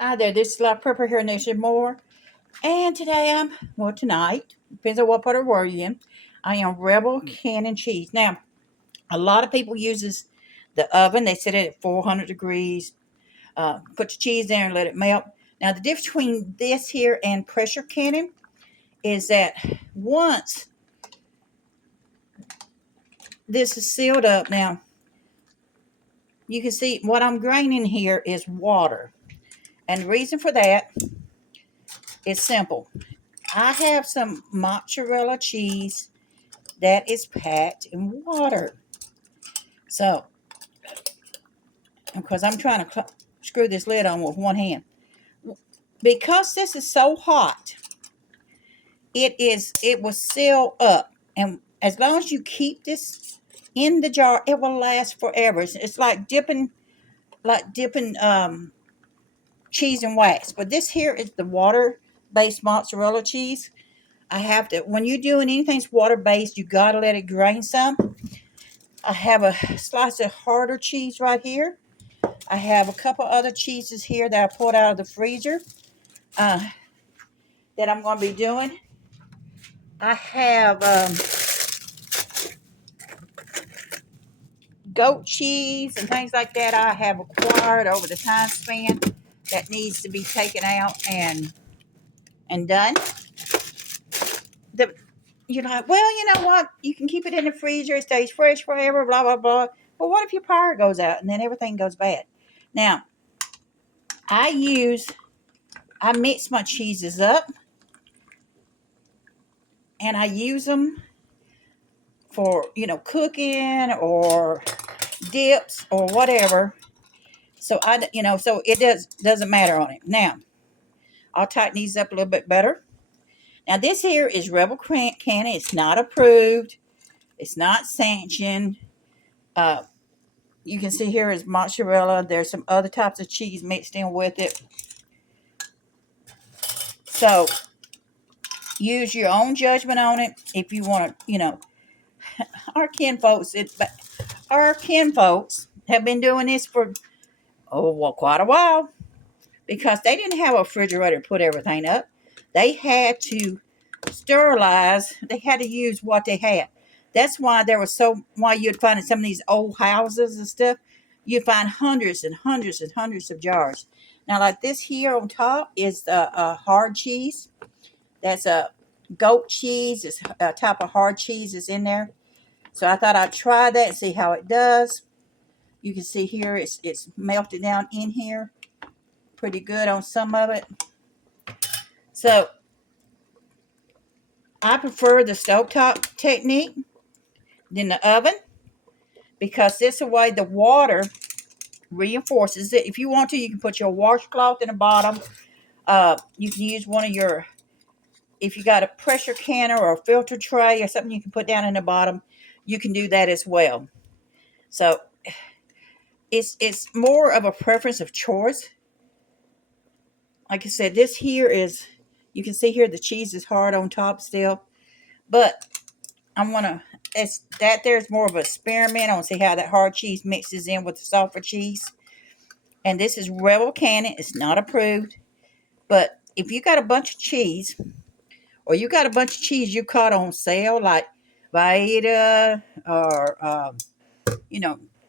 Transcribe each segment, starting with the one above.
Hi there, this is Life Prepper here, Nation More. And tonight, depends on what part of the world you're in, I am Rebel Cannon Cheese. Now, a lot of people uses the oven. They set it at 400 degrees, put the cheese there and let it melt. Now, the difference between this here and pressure canning is that once this is sealed up, now, you can see what I'm graining here is water. And the reason for that is simple. I have some mozzarella cheese that is packed in water. So, because I'm trying to screw this lid on with one hand. Because this is so hot, it will seal up. And as long as you keep this in the jar, it will last forever. It's like dipping cheese in wax. But this here is the water-based mozzarella cheese. I have to, when you're doing anything that's water-based, you got to let it drain some. I have a slice of harder cheese right here. I have a couple other cheeses here that I pulled out of the freezer uh, that I'm going to be doing. I have goat cheese and things like that I have acquired over the time span that needs to be taken out and done. The, you're like, well, you know what? You can keep it in the freezer. It stays fresh forever, blah, blah, blah. But what if your power goes out and then everything goes bad? Now, I mix my cheeses up and I use them for, cooking or dips or whatever. So so it doesn't matter on it. Now, I'll tighten these up a little bit better. Now, this here is Rebel Cannon. It's not approved. It's not sanctioned. Uh, you can see here is mozzarella. There's some other types of cheese mixed in with it. So, use your own judgment on it if you want to, our kinfolks have been doing this for, quite a while because they didn't have a refrigerator to put everything up. They had to sterilize. They had to use what they had. That's why why you'd find in some of these old houses and stuff, you'd find hundreds and hundreds and hundreds of jars. Now, like this here on top is the hard cheese. That's a goat cheese. It's a type of hard cheese is in there. So I thought I'd try that and see how it does. You can see here it's melted down in here pretty good on some of it. So I prefer the stovetop technique than the oven because this way the water reinforces it. If you want to, you can put your washcloth in the bottom. You can use one of your, if you got a pressure canner or a filter tray or something you can put down in the bottom, you can do that as well. So it's more of a preference of choice. Like I said, this here is, you can see here the cheese is hard on top still, but there's more of an experiment. I want to see how that hard cheese mixes in with the softer cheese. And this is Rebel Cannon. It's not approved, but if you got a bunch of cheese, or you got a bunch of cheese you caught on sale, like Vaida or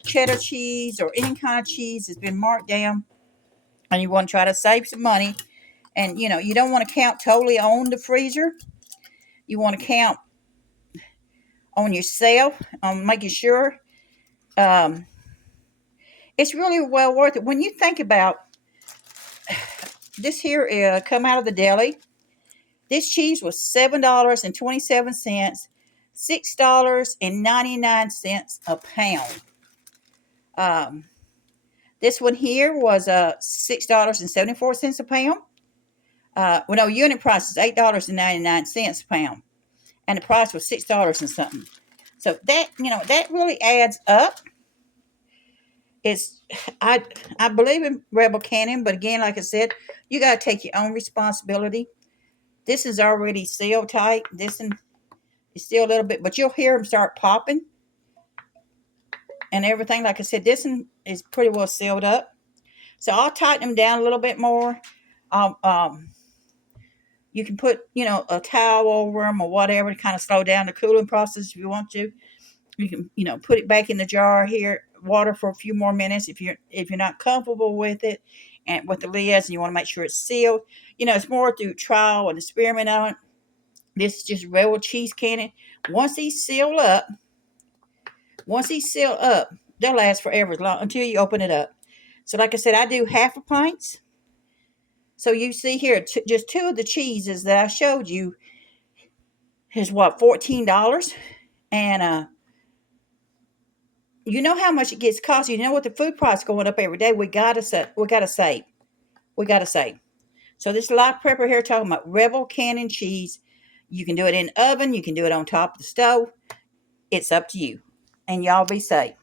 cheddar cheese or any kind of cheese that's been marked down, and you want to try to save some money, and you don't want to count totally on the freezer. You want to count on yourself, on making sure it's really well worth it. When you think about this here, come out of the deli, this cheese was $7.27, $6.99 a pound. Um, this one here was $6.74 a pound. Unit price is $8.99 a pound, and the price was $6 and something. So that really adds up. I believe in Rebel Cannon, but again, like I said, you got to take your own responsibility. This is already sealed tight. This one is still a little bit, but you'll hear them start popping and everything. Like I said, this one is pretty well sealed up. So I'll tighten them down a little bit more. Um, um, you can put, a towel over them or whatever to kind of slow down the cooling process if you want to. You can, put it back in the jar here, water for a few more minutes if you're not comfortable with it and with the lids and you want to make sure it's sealed. It's more through trial and experiment on it. This is just regular cheese canning. Once these seal up, they'll last forever until you open it up. So like I said, I do half a pint. So you see here, just two of the cheeses that I showed you is what, $14? And you know how much it gets cost. You know what the food price going up every day. We gotta save. We gotta save. So this live prepper here talking about Rebel canning cheese. You can do it in the oven. You can do it on top of the stove. It's up to you. And y'all be safe.